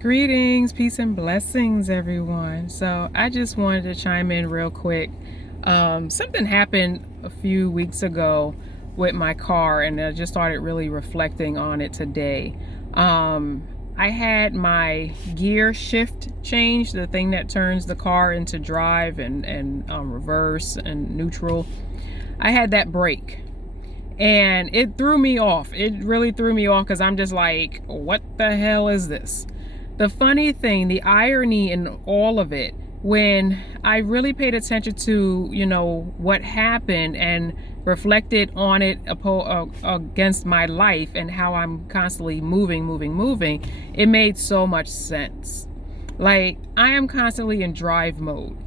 Greetings, peace, and blessings, everyone. So, I just wanted to chime in real quick. Something happened a few weeks ago with my car, and I just started really reflecting on it today. I had my gear shift change, the thing that turns the car into drive and reverse and neutral. I had that break. And it threw me off. It really threw me off because I'm just like, what the hell is this? The funny thing, the irony in all of it, when I really paid attention to, what happened and reflected on it against my life and how I'm constantly moving, it made so much sense. Like, I am constantly in drive mode.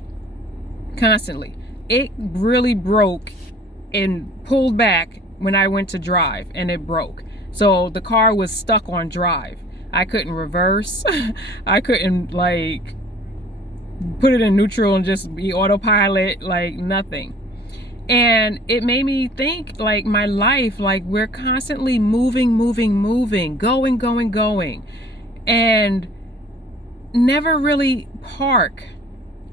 Constantly. It really broke and pulled back when I went to drive, and it broke. So the car was stuck on drive. I couldn't reverse. I couldn't put it in neutral and just be autopilot, like nothing. And it made me think, like, my life, like, we're constantly moving, going, and never really park,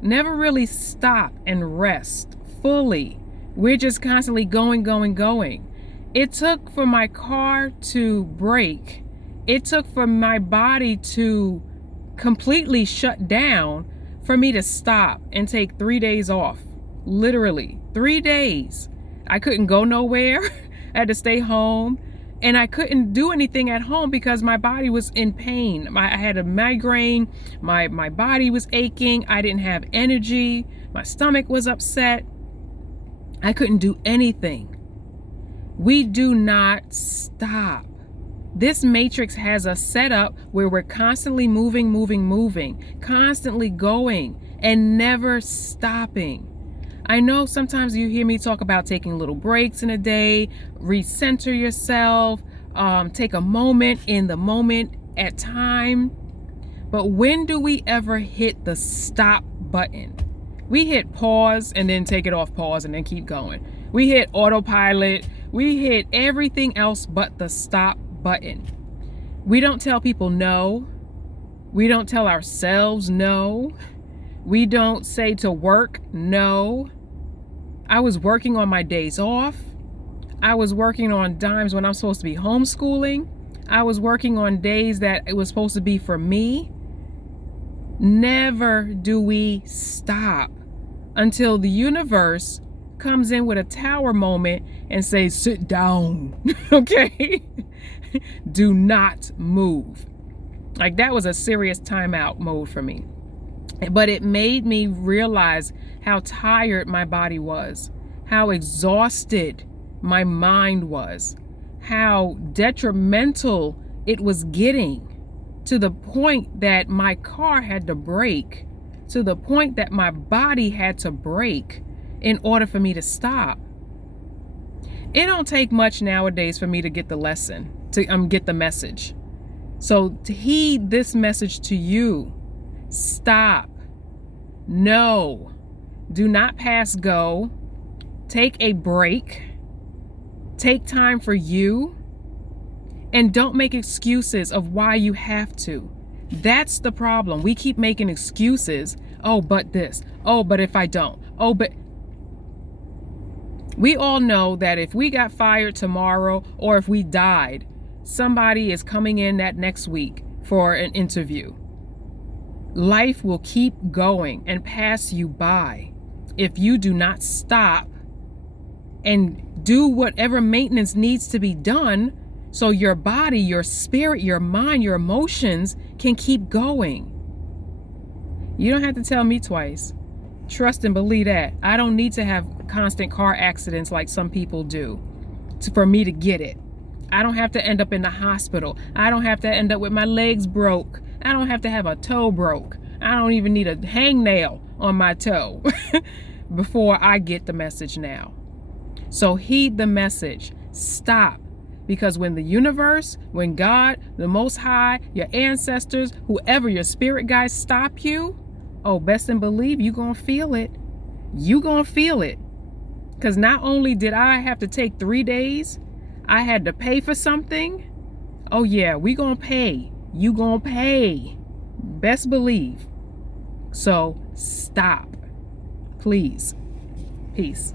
never really stop and rest fully. We're just constantly going. It took for my car to break. It took for my body to completely shut down for me to stop and take 3 days off. Literally 3 days. I couldn't go nowhere. I had to stay home, and I couldn't do anything at home because my body was in pain. I had a migraine. My body was aching. I didn't have energy. My stomach was upset. I couldn't do anything. We do not stop. This matrix has us set up where we're constantly moving, constantly going and never stopping. I know sometimes you hear me talk about taking little breaks in a day, recenter yourself, take a moment in the moment at time. But when do we ever hit the stop button? We hit pause and then take it off pause and then keep going. We hit autopilot. We hit everything else but the stop button. We don't tell people no. We don't tell ourselves no. We don't say to work no. I was working on my days off. I was working on times when I'm supposed to be homeschooling. I was working on days that it was supposed to be for me. Never do we stop until the universe comes in with a tower moment and says, sit down, okay? Do not move. Like, that was a serious timeout mode for me. But it made me realize how tired my body was, how exhausted my mind was, how detrimental it was getting, to the point that my car had to break, to the point that my body had to break in order for me to stop. It don't take much nowadays for me to get the lesson, to get the message. So to heed this message to you, stop. No, do not pass go. Take a break. Take time for you. And don't make excuses of why you have to. That's the problem. We keep making excuses. Oh, but this. Oh, but if I don't. Oh, but... We all know that if we got fired tomorrow or if we died, somebody is coming in that next week for an interview. Life will keep going and pass you by if you do not stop and do whatever maintenance needs to be done so your body, your spirit, your mind, your emotions can keep going. You don't have to tell me twice. Trust and believe that. I don't need to have constant car accidents like some people do for me to get it. I don't have to end up in the hospital. I don't have to end up with my legs broke. I don't have to have a toe broke. I don't even need a hangnail on my toe before I get the message now. So heed the message. Stop. Because when the universe, when God, the Most High, your ancestors, whoever, your spirit guides stop you, oh, best and believe you gonna feel it. You gonna feel it. Because not only did I have to take 3 days, I had to pay for something. Oh yeah, we gonna pay. You gonna pay. Best believe. So stop, please. Peace.